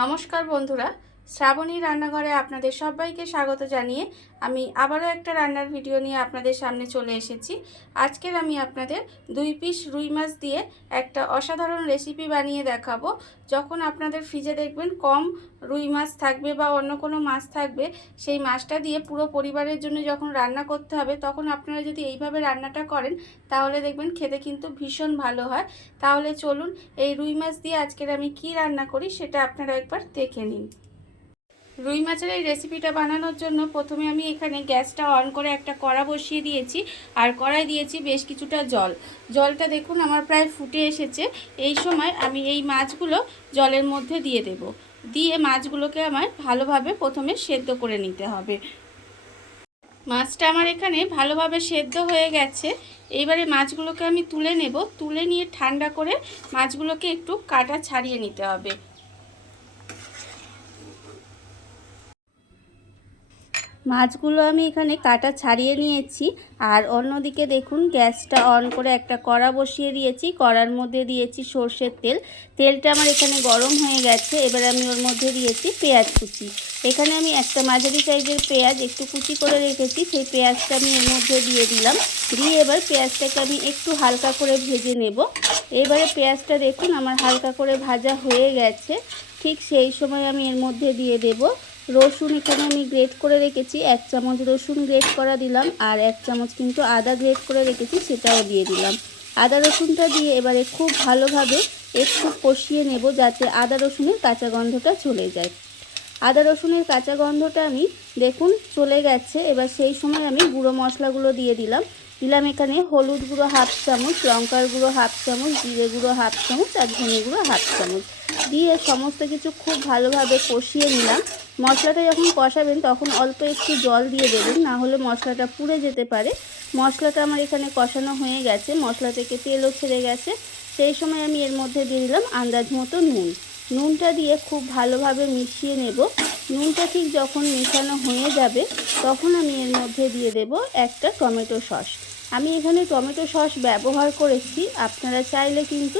নমস্কার বন্ধুরা, শ্রাবণী রান্নাঘরে আপনাদের সবাইকে স্বাগত জানিয়ে আমি আবারও একটা রান্নার ভিডিও নিয়ে আপনাদের সামনে চলে এসেছি। আজকের আমি আপনাদের 2 পিস রুই মাছ দিয়ে একটা অসাধারণ রেসিপি বানিয়ে দেখাবো। যখন আপনাদের ফ্রিজে দেখবেন কম রুই মাছ থাকবে বা অন্য কোনো মাছ থাকবে, সেই মাছটা দিয়ে পুরো পরিবারের জন্য যখন রান্না করতে হবে, তখন আপনারা যদি এইভাবে রান্নাটা করেন তাহলে দেখবেন খেতে কিন্তু ভীষণ ভালো হয়। তাহলে চলুন এই রুই মাছ দিয়ে আজকের আমি কি রান্না করি সেটা আপনারা একবার দেখে নিন। রুই মাছের এই রেসিপিটা বানানোর জন্য প্রথমে আমি এখানে গ্যাসটা অন করে একটা কড়া বসিয়ে দিয়েছি, আর কড়াই দিয়েছি বেশ কিছুটা জল। জলটা দেখুন আমার প্রায় ফুটে এসেছে। এই সময় আমি এই মাছগুলো জলের মধ্যে দিয়ে দেব। দিয়ে মাছগুলোকে আমার ভালোভাবে প্রথমে সেদ্ধ করে নিতে হবে। মাছটা আমার এখানে ভালোভাবে সেদ্ধ হয়ে গেছে। এইবারে মাছগুলোকে আমি তুলে নেব। তুলে নিয়ে ঠান্ডা করে মাছগুলোকে একটু কাটা ছাড়িয়ে নিতে হবে। মাছগুলো আমি এখানে কাটা ছাড়িয়ে নিয়েছি। আর অন্যদিকে দেখুন গ্যাসটা অন করে একটা কড়া বসিয়ে দিয়েছি। কড়ার মধ্যে দিয়েছি সর্ষের তেল। তেলটা আমার এখানে গরম হয়ে গেছে। এবার আমি ওর মধ্যে দিয়েছি পেঁয়াজ কুচি। এখানে আমি একটা মাঝারি সাইজের পেঁয়াজ একটু কুচি করে রেখেছি, সেই পেঁয়াজটা আমি এর মধ্যে দিয়ে দিলাম। দিয়ে এবার পেঁয়াজটাকে আমি একটু হালকা করে ভেজে নেব। এবারে পেঁয়াজটা দেখুন আমার হালকা করে ভাজা হয়ে গেছে। ঠিক সেই সময় আমি এর মধ্যে দিয়ে দেব রসুন। এখানে আমি গ্রেট করে রেখেছি, 1 চামচ রসুন গ্রেট করা দিলাম। আর 1 চামচ কিন্তু আদা গ্রেট করে রেখেছি, সেটাও দিয়ে দিলাম। আদা রসুনটা দিয়ে এবারে খুব ভালোভাবে একটু কষিয়ে নেব, যাতে আদা রসুনের কাঁচা গন্ধটা চলে যায়। আদা রসুনের কাঁচা গন্ধটা আমি দেখুন চলে গেছে। এবার সেই সময় আমি গুঁড়ো মশলাগুলো দিয়ে দিলাম। এখানে হলুদ গুঁড়ো 1/2 চামচ, লঙ্কার গুঁড়ো 1/2 চামচ, জিরে গুঁড়ো 1/2 চামচ আর ধনে গুঁড়ো 1/2 চামচ দিয়ে সমস্ত কিছু খুব ভালোভাবে কষিয়ে নিলাম। মশলাটা যখন কষাবেন তখন অল্প একটু জল দিয়ে দেবেন, না হলে মশলাটা পুড়ে যেতে পারে। মশলাটা আমার এখানে কষানো হয়ে গেছে, মশলা থেকে তেলও ছেড়ে গেছে। সেই সময় আমি এর মধ্যে দিয়ে দিলাম আন্দাজ মতো নুন। নুনটা দিয়ে খুব ভালোভাবে মিশিয়ে নেব। নুনটা ঠিক যখন মেশানো হয়ে যাবে তখন আমি এর মধ্যে দিয়ে দেব একটা টমেটো সস। আমি এখানে টমেটো সস ব্যবহার করেছি, আপনারা চাইলে কিন্তু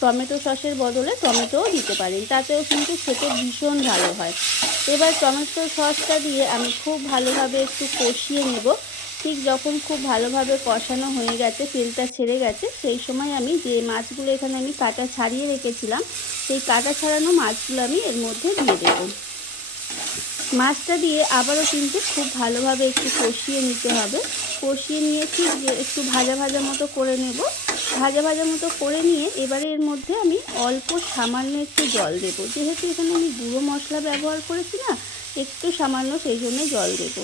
টমেটো সসের বদলে টমেটোও দিতে পারেন, তাতেও কিন্তু খেতে ভীষণ ভালো হয়। এবার টমেটো সসটা দিয়ে আমি খুব ভালোভাবে একটু কষিয়ে নেব। ঠিক যখন খুব ভালোভাবে কষানো হয়ে গেছে, তেলটা ছেড়ে গেছে, সেই সময় আমি যে মাছগুলো এখানে আমি কাটা ছাড়িয়ে রেখেছিলাম, সেই কাটা ছাড়ানো মাছগুলো আমি এর মধ্যে দিয়ে দেব। মাছটা দিয়ে আবারও কিন্তু খুব ভালোভাবে একটু কষিয়ে নিতে হবে। কষিয়ে নিয়েছি, যে একটু ভাজা ভাজা মতো করে নেব। ভাজা ভাজা মতো করে নিয়ে এবারে এর মধ্যে আমি অল্প সামান্য একটু জল দেব। যেহেতু এখানে আমি গুঁড়ো মশলা ব্যবহার করেছি না, একটু সামান্য, সেই জন্য জল দেব।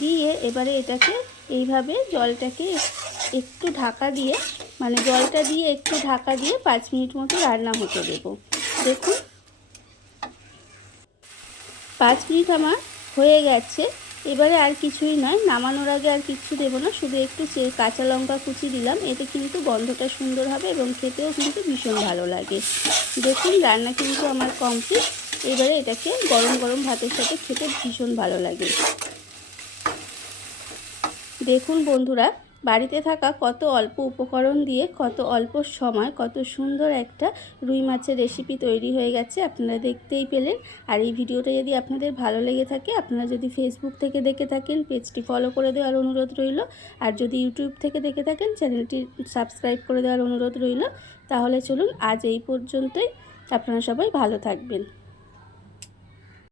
দিয়ে এবারে এটাকে এইভাবে জলটাকে একটু ঢাকা দিয়ে, মানে জলটা দিয়ে একটু ঢাকা দিয়ে 5 মিনিট মতো রান্না হতে দেব। দেখুন 5 মিনিট আমার হয়ে গেছে। এবারে আর কিছুই নয়, নামানোর আগে আর কিচ্ছু দেবো না, শুধু একটু কাঁচা লঙ্কা কুচি দিলাম। এতে কিন্তু গন্ধটা সুন্দর হবে এবং খেতেও কিন্তু ভীষণ ভালো লাগে। দেখুন রান্না কিন্তু আমার কমপ্লিট। এবারে এটাকে গরম গরম ভাতের সাথে খেতে ভীষণ ভালো লাগে। দেখুন বন্ধুরা, বাড়িতে থাকা কত অল্প উপকরণ দিয়ে কত অল্প সময় কত সুন্দর একটা রুই মাছের রেসিপি তৈরি হয়ে গেছে, আপনারা দেখতেই পেলেন। আর এই ভিডিওটা যদি আপনাদের ভালো লেগে থাকে, আপনারা যদি ফেসবুক থেকে দেখে থাকেন পেজটি ফলো করে দেওয়ার অনুরোধ রইল। আর যদি ইউটিউব থেকে দেখে থাকেন চ্যানেলটি সাবস্ক্রাইব করে দেওয়ার অনুরোধ রইল। তাহলে চলুন আজ এই পর্যন্তই। আপনারা সবাই ভালো থাকবেন।